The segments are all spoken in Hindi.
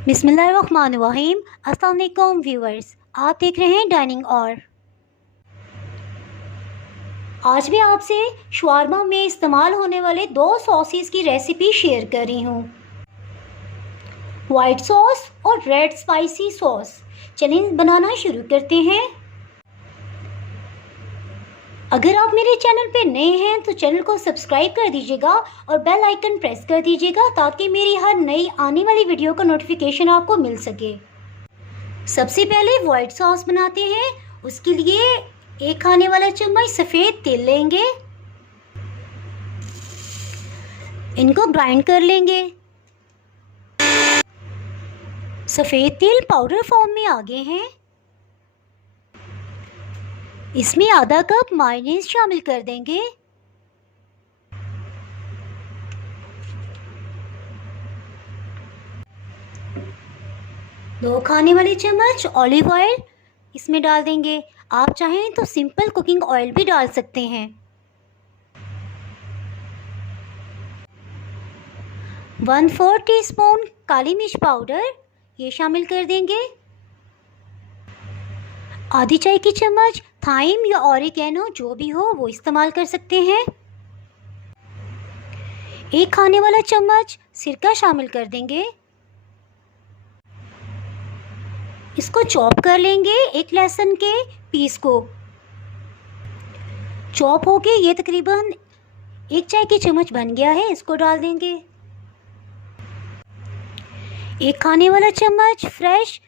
बिस्मिल्लाहिर्रहमानिर्रहीम। अस्सलाम वालेकुम व्यूअर्स, आप देख रहे हैं डाइनिंग और आज मैं आपसे शवारमा में इस्तेमाल होने वाले 2 सॉसेस की रेसिपी शेयर कर रही हूँ, वाइट सॉस और रेड स्पाइसी सॉस। चलिए बनाना शुरू करते हैं। अगर आप मेरे चैनल पे नए हैं तो चैनल को सब्सक्राइब कर दीजिएगा और बेल आइकन प्रेस कर दीजिएगा ताकि मेरी हर नई आने वाली वीडियो का नोटिफिकेशन आपको मिल सके। सबसे पहले वाइट सॉस बनाते हैं। उसके लिए 1 खाने वाला चम्मच सफ़ेद तिल लेंगे, इनको ग्राइंड कर लेंगे। सफ़ेद तिल पाउडर फॉर्म में आ गए हैं। इसमें आधा कप मायोनीज शामिल कर देंगे। दो खाने वाले चम्मच ऑलिव ऑयल इसमें डाल देंगे। आप चाहें तो सिंपल कुकिंग ऑयल भी डाल सकते हैं। 1/4 टीस्पून काली मिर्च पाउडर ये शामिल कर देंगे। आधी चाय की चम्मच थाइम या ऑरिगेनो जो भी हो वो इस्तेमाल कर सकते हैं। 1 खाने वाला चम्मच सिरका शामिल कर देंगे। इसको चॉप कर लेंगे। 1 लहसुन के पीस को चॉप हो के ये तकरीबन 1 चाय की चम्मच बन गया है। इसको डाल देंगे। 1 खाने वाला चम्मच फ्रेश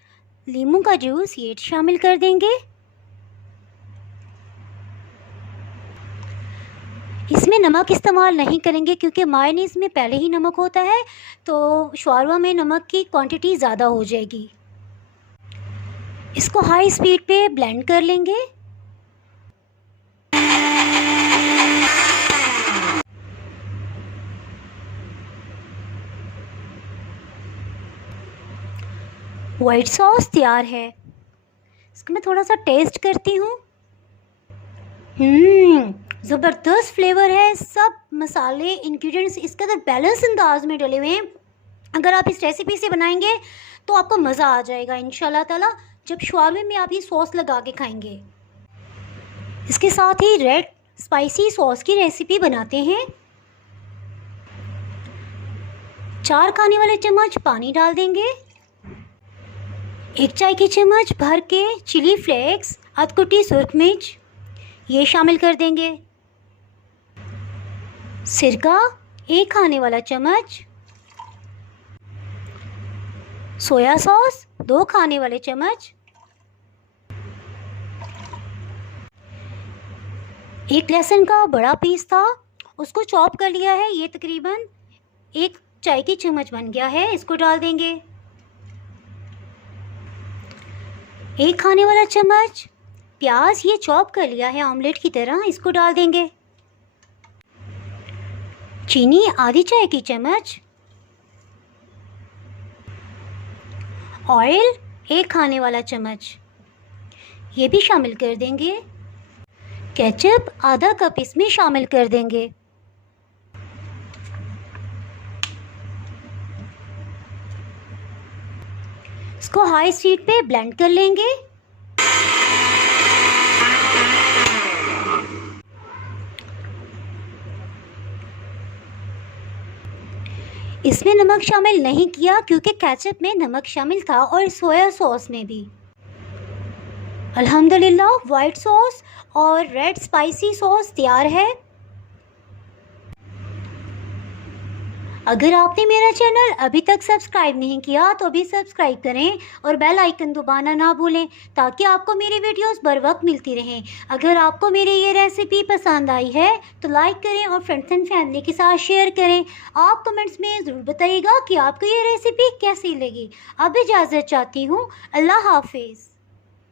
नींबू का जूस ये शामिल कर देंगे। इसमें नमक इस्तेमाल नहीं करेंगे क्योंकि मायोनीज़ में पहले ही नमक होता है, तो शवारमा में नमक की क्वांटिटी ज़्यादा हो जाएगी। इसको हाई स्पीड पे ब्लेंड कर लेंगे। वाइट सॉस तैयार है। इसको मैं थोड़ा सा टेस्ट करती हूँ। ज़बरदस्त फ्लेवर है। सब मसाले इंग्रेडिएंट्स इसके अंदर बैलेंस अंदाज में डले हुए हैं। अगर आप इस रेसिपी से बनाएंगे तो आपको मज़ा आ जाएगा इंशाल्लाह ताला जब शवारमे में आप ये सॉस लगा के खाएंगे। इसके साथ ही रेड स्पाइसी सॉस की रेसिपी बनाते हैं। 4 खाने वाले चम्मच पानी डाल देंगे। 1 चाय की चम्मच भर के चिली फ्लेक्स अधकुटी सुर्ख मिर्च ये शामिल कर देंगे। सिरका 1 खाने वाला चम्मच, सोया सॉस 2 खाने वाले चम्मच, 1 लहसुन का बड़ा पीस था उसको चॉप कर लिया है। ये तकरीबन 1 चाय की चम्मच बन गया है। इसको डाल देंगे। 1 खाने वाला चम्मच प्याज ये चॉप कर लिया है ऑमलेट की तरह, इसको डाल देंगे। चीनी आधी चाय की चम्मच, ऑयल 1 खाने वाला चम्मच ये भी शामिल कर देंगे। केचप आधा कप इसमें शामिल कर देंगे। इसको हाई स्पीड पे ब्लेंड कर लेंगे। इसमें नमक शामिल नहीं किया क्योंकि केचप में नमक शामिल था और सोया सॉस में भी। अल्हम्दुलिल्लाह वाइट सॉस और रेड स्पाइसी सॉस तैयार है। अगर आपने मेरा चैनल अभी तक सब्सक्राइब नहीं किया तो अभी सब्सक्राइब करें और बेल आइकन दबाना ना भूलें ताकि आपको मेरी वीडियोस बर वक्त मिलती रहें। अगर आपको मेरी ये रेसिपी पसंद आई है तो लाइक करें और फ्रेंड्स एंड फैमिली के साथ शेयर करें। आप कमेंट्स में ज़रूर बताइएगा कि आपको ये रेसिपी कैसी लगी। अब इजाज़त चाहती हूँ। अल्लाह हाफिज़।